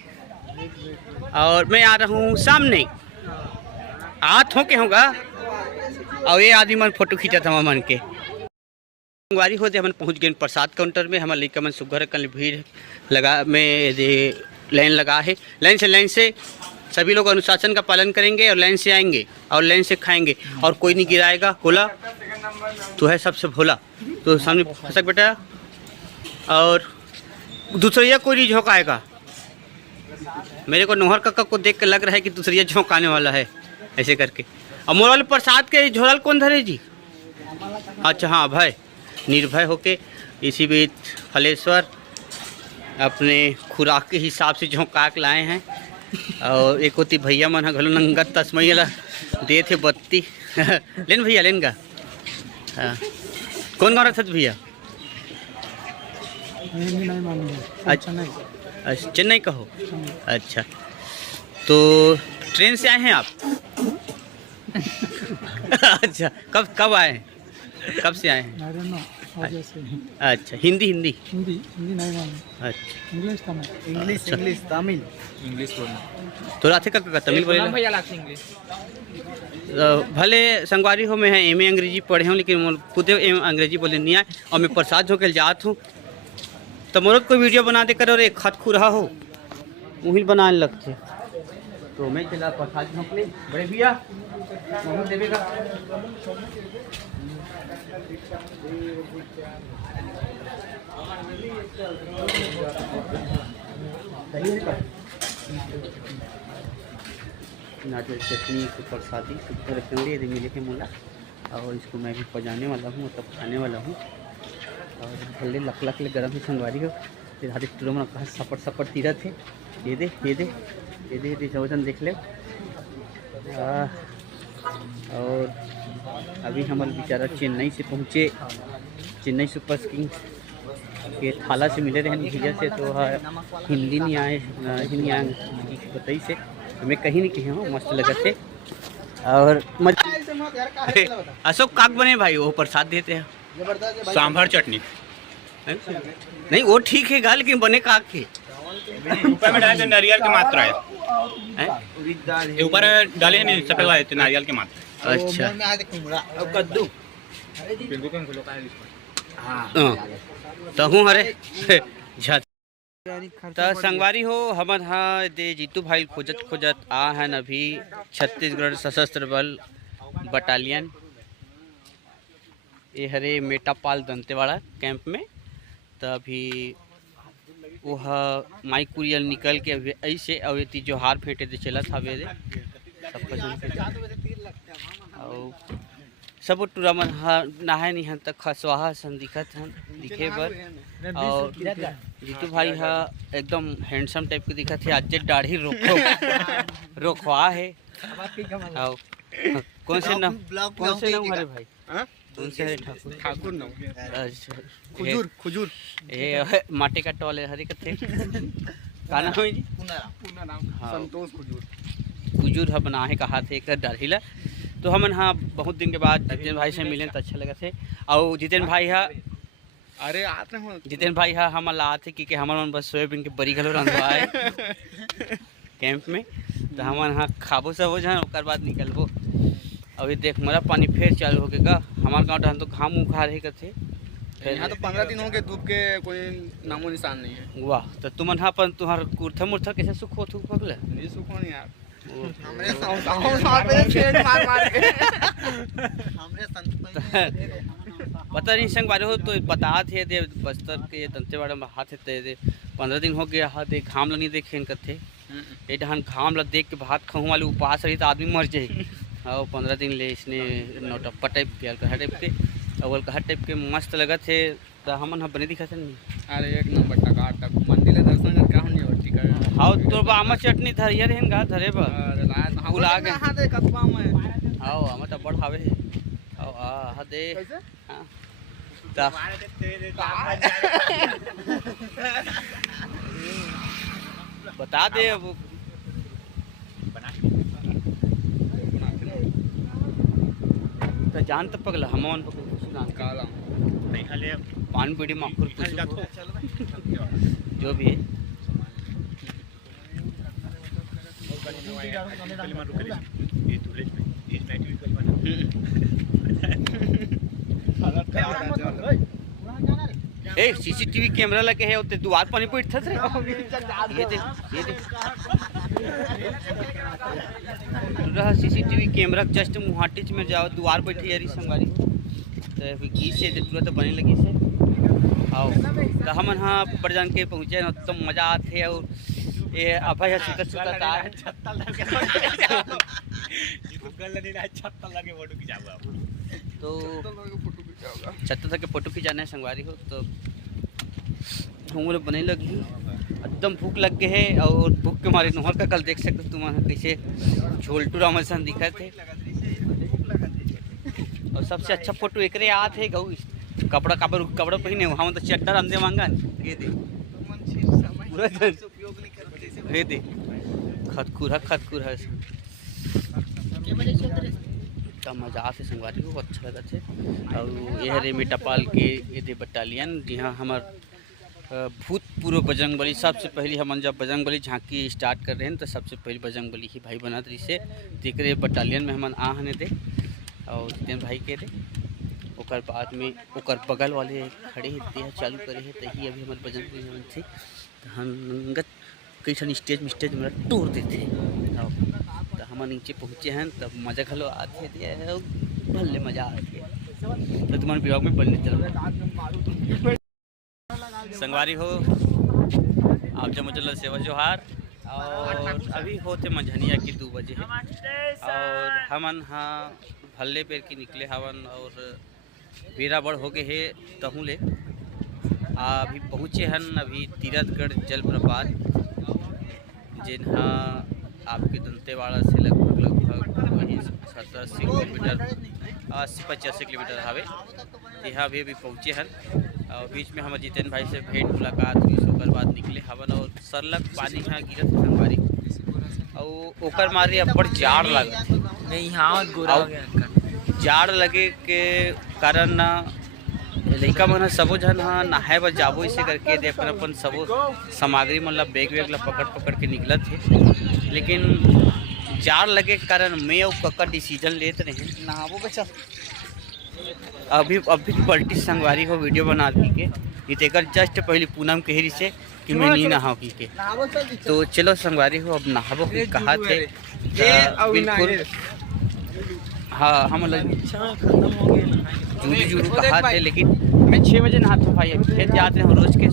और मैं आ रहा हूँ सामने हाथों के होगा और ये आदमी मन फोटो खींचा था मन के संगवारी होते हम पहुँच गए प्रसाद काउंटर में। हमारे लड़का मन सुगर कल भीड़ लगा में लाइन लगा है लाइन से सभी लोग अनुशासन का पालन करेंगे और लाइन से आएंगे और लाइन से खाएंगे और कोई नहीं गिराएगा। कोला तो है सबसे भोला तो सामने फंसक बेटा और दूसरिया कोई नहीं झोंकाएगा। मेरे को नोहर काका को देख कर लग रहा है कि दूसरिया झोंकाने वाला है ऐसे करके। और मोर वाले प्रसाद के झोलाल कौन धरे जी? अच्छा हाँ भाई निर्भय होके इसी बीच फलेश्वर अपने खुराक के हिसाब से झोंका के लाए हैं। और एक होती भैया मन घलो नंगत तस्मैया दे थे बत्ती लेन भैया लेन का हाँ कौन गाँव रहा भैया? अच्छा चेन्नई का हो। अच्छा तो ट्रेन से आए हैं आप? अच्छा कब आए हैं कब से आए हैं? अच्छा, हिंदी हिंदी हिंदी हिंदी नहीं मालूम, अच्छा इंग्लिश तमिल। इंग्लिश तमिल तो राथे का तमिल बोले भले संगवारी हो मैं एम ए अंग्रेजी पढ़े हूँ लेकिन मोर खुद अंग्रेजी बोले नहीं आए और मैं प्रसाद होकर जात हूँ तो मोर कोई वीडियो बना दे कर और एक खत खुरा हो वही बनाने लगते तो मैं चला प्रसाद होकर बड़े भैया मोहन देवेगा नारियल चटनी को प्रसादी सुपर रखेंगे यदि मिले के मुला और इसको मैं भी पजाने वाला हूँ तब खाने वाला हूँ और भले लक लक ले गर्म ही संगवारी हो फिर हाथ टूरो में कहा सपट सपट तीरा थे ये दे ये दे ये दे ये दे चौधन देख ले और अभी हमारे बेचारा चेन्नई से पहुँचे चेन्नई सुपर किंग्स के थाला से मिले रहे भैया से तो हिंदी नहीं आए बताई से मैं कहीं नहीं कही हूँ मस्त लगे थे और अशोक काक बने भाई वो प्रसाद देते हैं सांभर चटनी नहीं वो ठीक है गा लेकिन बने काक के ऊपर में डाले थे नारियल की मात्रा है ऊपर डाले हैं नहीं सफेद वाले थे नारियल की मात्रा अच्छा कद्दू हाँ तो हूँ अरे झट तो संगवारी हो हमन हाँ दे जीतू भाई खोजत खोजत आ हैं अभी छत्तीसगढ़ सशस्त्र बल बटालियन ये हरे मेटापाल दंतेवाड़ा कैंप में तो अभी वह माई कुरियल निकल के अभी ऐसे अवेती जो हार फेंटे थे चला था वे और सब टूरा मन नहाए नहीं हन तक खसवाहा सन दिखत हन दिखे बर और जीतू भाई हा एकदम हैंडसम टाइप के दिखत है आज दाढ़ी रोकवा है और कौन से नाम हरे भाई कौन से है ठाकुर नाम अच्छा खुजूर ये माटे का टॉल है हरे कथे का नाम है जी संतोष खुजूर हा बना है कहा थे एक दाढ़ी ला तो हमन हाँ बहुत दिन के बाद जितेन भाई से मिले तो अच्छा लगा थे और जितेन भाई हा अरे आते हो जितेन भाई हा हम आते कि हमन मन बस सोयाबीन के बरी घलो रंधवाए कैंप में तो हमन हाँ खाबो सब हो जाए ओकर बाद निकलबो अभी देख मरा पानी फिर चालू हो गया हमारे गाँव डहन तो घाम उखा रहे कथे यहाँ तो 15 दिन हो गए धूप के कोई नामो निशान नहीं है वाह तो तुमन हाँ पर तुम्हार कुर्था मुर्था कैसे सुख हो पगले नहीं सुख नहीं यार पता नहीं संग बारे हो तो बता थे दे बस्तर के दंतेवाड़ा में हाथ थे 15 दिन हो गया हाथ घाम ला नहीं देखे कथे ये डहान घाम ला देख के भात खाऊँ वाले उपास रही तो आदमी मर जाए और 15 दिन ले इसने नौटप्पा टाइप के अलकहा टाइप के और अलकहा टाइप के मस्त लगा थे तो हमन हाँ बने दिखा नहीं अरे एक नंबर टका तक मंदिर दर्शन करके हम नहीं होती कर हाँ तो आमा चटनी धरिया रहेन गा धरे बा बुला के हां दे कस्बा में आओ आमा तो बढ़ावे है आओ आ हा दे हां ता बता दे अब तो जान तो पगला हमन को सुना काला नहीं खाले पान पीढ़ी माखुर जो भी है ए सीसीटीवी कैमरा लगे है उते द्वार पानी पीट थस रे ये दे रहा सीसीटीवी कैमरा जस्ट मुहाटी में जाओ द्वार बैठी यारी संगवारी तो की से तुरंत बने लगी से आओ तो हमन हाँ ऊपर जान के पहुँचे तो मजा आते और ये अभय सुतत सुतत आ तो छत्ता तक के फोटो खिंचाना है संगवारी हो तो हम लोग बने लगी एकदम भूख लग गए है और भूख के मारे नहर का कल देख सकते तुम कैसे झोलटू रामसन दिखा थे और सबसे अच्छा फोटो एक याद है गऊ कपड़ा कपड़ा पहने हम तो चट्टा अंदे मांगा ये दे पूरा ये दे खतखुरा तो का मजा से संगवारी को अच्छा लगा थे। और यह रे मेटापाल के ये बटालियन जहाँ हमार भूतपूर्व बजरंग बली सबसे पहले हमन जब बजरंग बली झांकी स्टार्ट कर रहे हैं तो सबसे पहले बजरंग बली ही भाई बनत रही से तेकरे बटालियन में हमन आ हने दे और जितेंद्र भाई के दे ओकर बाद में ओकर बगल वाले खड़े हैं चालू करे हैं तही अभी हमारे बजरंग बली हमन थे हंगत कई स्टेज मेरा टूर देते तो हम नीचे पहुँचे हैं तब मज़ा खलो आते थे भले मज़ा आते तो तुम्हारे विभाग में बनने चलो संगवारी हो आप जब चल सेवा जोहार और अभी होते मंझनिया की 2 बजे है और हमन हाँ भल्ले पेड़ की निकले हवन और बेरा बड़ हो गए है तहूँ ले अभी पहुँचे हन अभी तीरथगढ़ जलप्रपात जिन्हा आपके दंतेवाड़ा से लगभग वही 70-80 किलोमीटर 80-85 किलोमीटर हवे यहाँ भी अभी पहुँचे हैं और बीच में हम जितेंद्र भाई से भेंट मुलाकात हुई उसके बाद निकले हवन और सरलग पानी यहाँ गिरत संगवारी और ओकर मारे अब्बड़ जाड़ लगे जाड़ लगे के कारण लइका मन सबो झन हाँ नहाए बर जाबो इसे करके दे अपन सबो सामग्री मतलब बैग वैग ला पकड़ के निकलत है लेकिन जाड़ लगे के कारण मैं और कक्का डिसीजन लेते रहे नहाबो बचा अभी पलटी संगवारी को वीडियो बना दी के ये तेकर जस्ट पहले पूनम कहेरी से कि मैं नहीं नहाओ की के तो चलो संगवारी हो अब नहाबो कहा थे बिल्कुल हाँ हम जूरू कहा थे लेकिन मैं 6 बजे नहाता हूँ भाई अभी खेत जाते हैं रोज के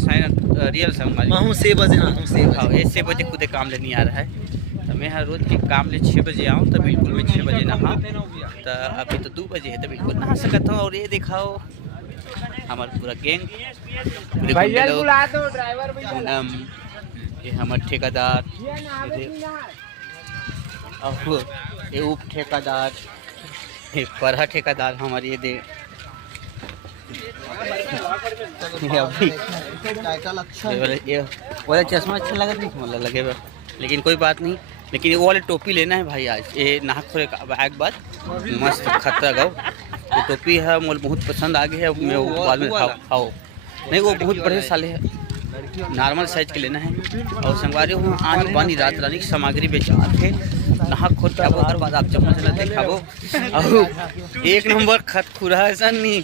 रियल संगवारी 6 बजे नहाता हूँ 6 बजे खुद काम ले नहीं आ रहा है तो मैं हर रोज़ के काम ले 6 बजे आऊँ तो बिल्कुल मैं 6 बजे नहा तो अभी तो 2 बजे है तो बिल्कुल नहा सकता हूँ और ये दिखाओ हमारा पूरा गैंग ये हमारे ठेकेदार और ये उप ठेकेदार ये परहा ठेकेदार हमारे ये दे अभी वाला चश्मा अच्छा लगा नहीं मतलब लगे लेकिन कोई बात नहीं लेकिन वो वाले टोपी लेना है भाई आज ये नहा खोले एक बार मस्त खतरा गाओ वो टोपी है मुझे बहुत पसंद आ गई है मैं वो बाद में खाओ नहीं वो बहुत बड़े साले है नॉर्मल साइज के लेना है और संगवारी हूँ आज पानी रात रानी की सामग्री बेचा थे नहा खोल के हर बात आप चम्मच न देखाबो और 1 नंबर खत खुरा ऐसा नहीं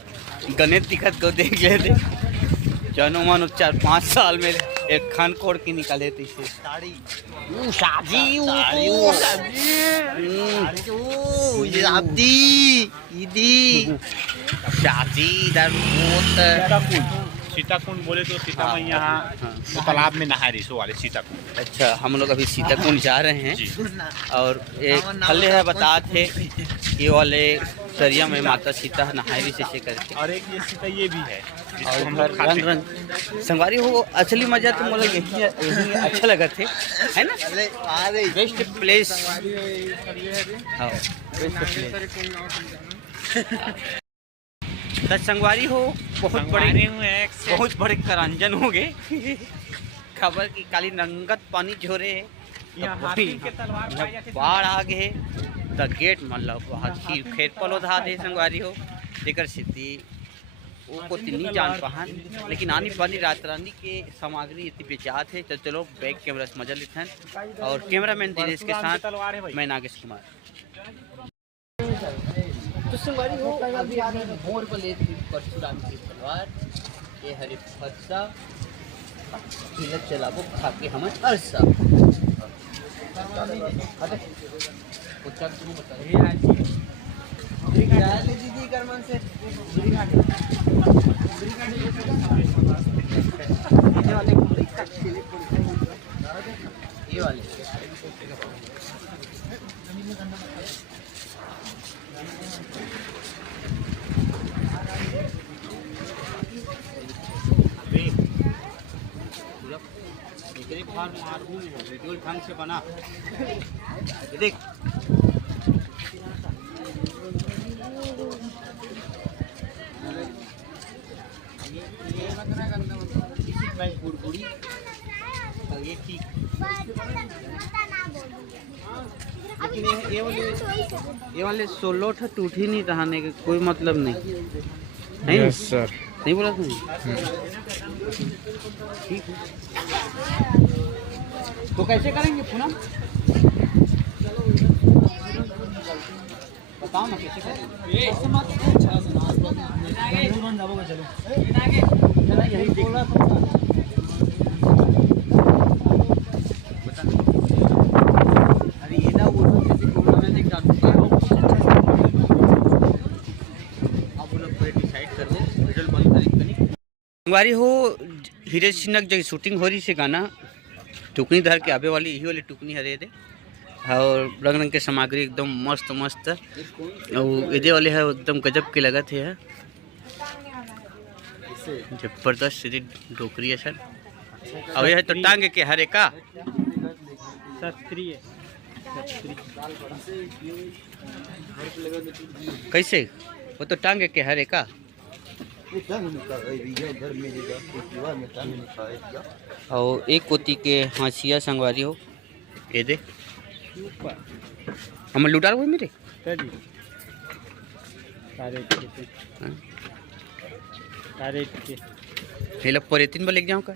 गणित दिखत गो देख लेते जनो मन 4-5 साल में एक खान कोड़ के निकाले थे सीताकुंड बोले तो सीता मैया यहाँ तालाब में नहा रही सो वाले सीताकुंड। अच्छा हम लोग अभी सीताकुंड जा रहे हैं और एक खल्ले है बताते ये वाले दरिया में माता सीता नहाई से करके और एक ये सीता ये भी है और हम लोग रंग संगवारी हो असली मजा तो मतलब यही अच्छा लगा थे है ना बेस्ट प्लेस हाँ बेस्ट प्लेस संगवारी हो बहुत बड़े करंजन हो गए खबर की काली नंगत पानी झोरे बाढ़ आ गए तो गेट मतलब हाथी खेत पलो धा दे संगवारी हो लेकर स्थिति वो को नहीं जान पाहन लेकिन आनी पानी रात रानी के सामग्री इतनी बेचात है तो चलो बैक कैमरा से मजा लेते हैं और कैमरामैन दिनेश के साथ मैं नागेश कुमार। तो संगवारी हो अभी आदमी भोर को लेती परशुराम की तलवार ये हरे फरसा खिलत चलाबो खा के हम अरसा अरे कुछ शुरू बता ले दीदी करमन से ये वाले वीडियो ढंग से बना देख ये ठीक लेकिन ये वाले 16 था टूट ही नहीं रहने के कोई मतलब नहीं। नहीं यस सर। नहीं बोला तुम? ठीक है तो कैसे करेंगे पूनम? बताओ ना कैसे करेंगे। यही देख अरे ये ना वो संगवारी हो हीरे सिन्हा जगह शूटिंग हो रही से गाना टुकनी धर के आवे वाली यही वाली टुकनी हरे दे और रंग रंग के सामग्री एकदम मस्त मस्त और इधे वाले है एकदम गजब की लगत है जबरदस्त सीधी डोकरी है सर। अब यह तो टांग के हरे का कैसे वो तो टांग के हरे का और एक कोती के हासिया संगवारी हो ये दे हम लुटा हुए मेरे हेला पर 3 बार लिख जाऊँ का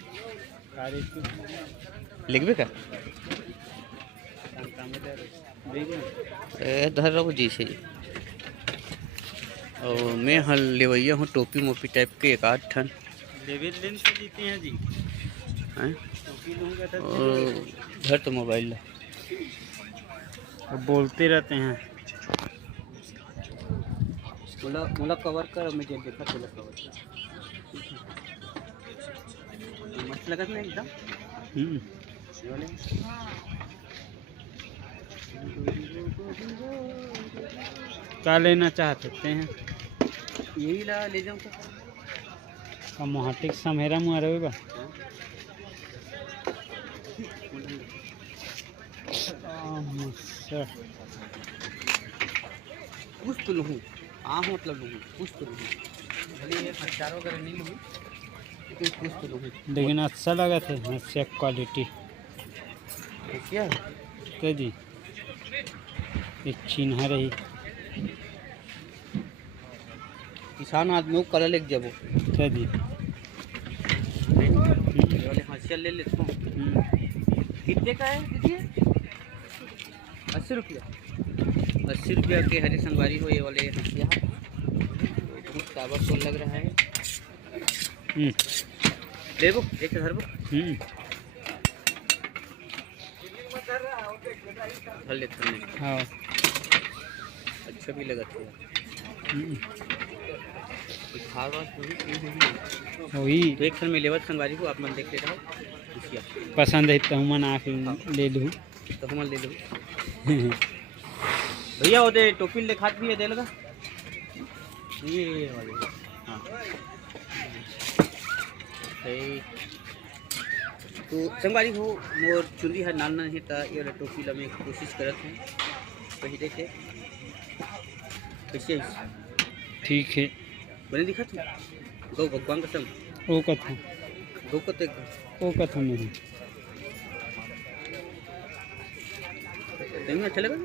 लिखबे का धर रहो जी से और मैं हल लेवैया हूँ टोपी मोपी टाइप के एक आध ठन जीते हैं जी और घर तो मोबाइल बोलते रहते हैं मोला कवर कर मैं जब देखा तो कवर मस्त लगत ना एकदम। क्या लेना चाहते हैं? यही ला ले जाऊँ का मोहाटिक समेरा मुआ रहेगा कुछ तो लूँ मतलब लूँ कुछ तो लूँ भले ये खर्चा वगैरह नहीं लूँ कुछ तो लूँ लेकिन अच्छा लगा था अच्छा क्वालिटी क्या तो जी एक चिन्ह रही किसान आदमी को कलर लेके जाबो क्या जी वाले हासिया ले लेता हूँ। कितने का है दीजिए 80 रुपया 80 रुपया के हरी संगवारी हो ये वाले हासिया बहुत काबर तो लग रहा है। ले वो एक घर वो भर लेते हैं। हाँ अच्छा भी लगा था वही तो एक में लेवत संगवारी को आप मन देख ले रहा हो पसंद है तो हम आप ले लूँ तो हम ले लूँ भैया वो दे टोपी ले खात भी है दे लगा ये वाले हाँ तो संगवारी हो मोर चुंदी है नाल नहीं था ये वाला टोपी ला मैं कोशिश करत हूँ तो ही देखे कैसे ठीक है बने दिखा तू गौ भगवान कसम ओ कथा गौ कते ओ कथा नहीं नहीं अच्छा लगा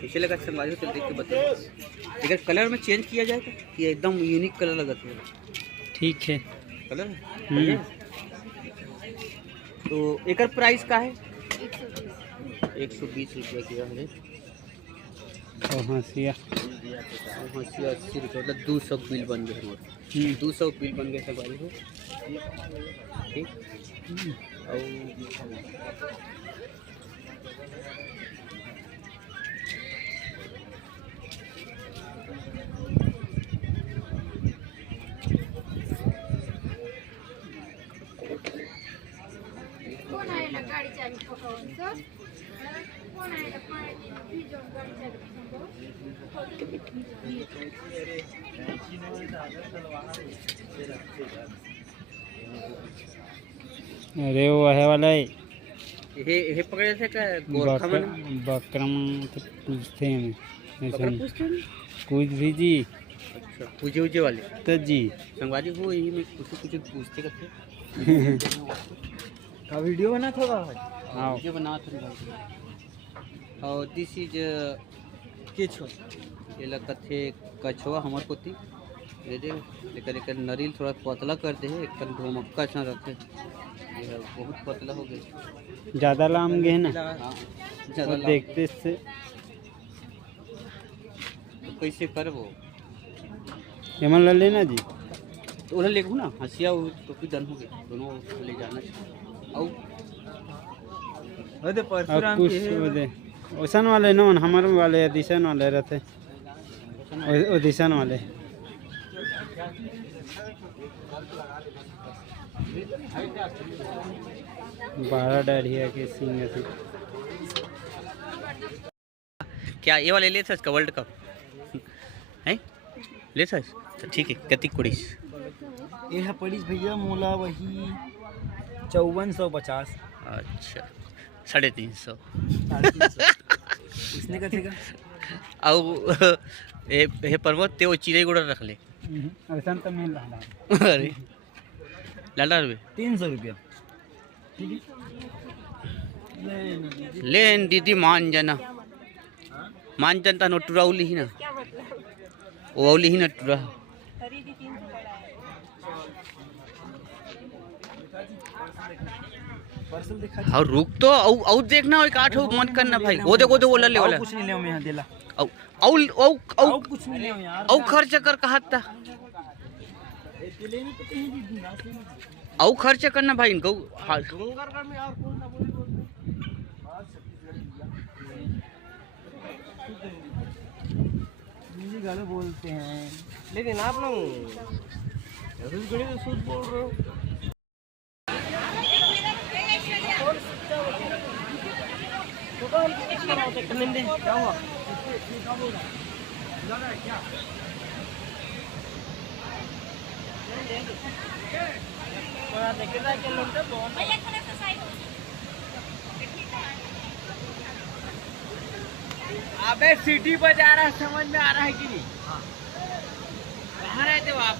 कैसे लगा संगवारी हो तो देख के बताओ अगर कलर में चेंज किया जाए तो ये एकदम यूनिक कलर लगा था ठीक है कलर तो एक प्राइस का है 120 रुपया किया है हासिया 80 रुपये मतलब 200 बिल बन गए हमारे 200 बिल बन गए संगवारी हो ठीक अरे वो है वाला है ये पकड़े थे क्या गोरखा में बकरम तो पूछते हैं बकरा पूछते हैं कुछ भी जी अच्छा पूजे उजे वाले तो जी संगवारी हो यही में कुछ पूछते करते का वीडियो बना था हाँ ये बना था और दिस इज केछो ये लगत है कछुआ हमार कोती ये दे लेकर एक नरील थोड़ा पतला कर दे एक ढोमक्का सा रखे ये बहुत पतला हो गया ज़्यादा लाम गए ना हाँ वो ज़्यादा देखते से तो कैसे करबो हेमन ला लेना जी तो उन्हें लेगू ना हंसिया टोपी दन हो गए दोनों ले जाना और अब कुछ वो दे ओसन वाले न हमारे वाले दिशन वाले रहते ओ दिशन वाले बारह डरिया के सिंह थे क्या ये वाले ले था इसका वर्ल्ड कप है ले था तो ठीक है कति कुड़ीस ये है पड़ी भैया मोला वही 5450 अच्छा 350 इसने का थे और हे पर्वत ते वो चिड़ै गुड़ा रख ले ऐसा तो मिल रहा अरे लाला रुपये 300 रुपया लेन दीदी मान जाना मान जनता नो टुराउली ही ना वो औली ही ना टुरा पार्सल दिखा और रुक तो औ देखना और काठ हो मन करना भाई वो देखो तो वो ले वाला कुछ नहीं ले मैं यहाँ देला औ औ औ और कुछ नहीं ले यार औ खर्च कर कहता औ खर्च करना भाई इनको हिंदी गाने बोलते हैं लेकिन आप लोग सूद बोल रहे हो क्या हुआ अबे सिटी बजा रहा समझ में आ रहा है कि नहीं कहाँ रहते हो आप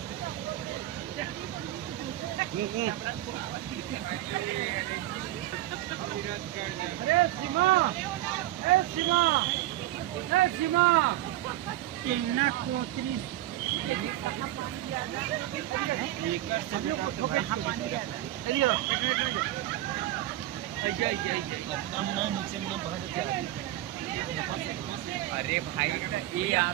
अरे सीमा सीमा सीमा किन्ना कोतरी अरे भाई ये आप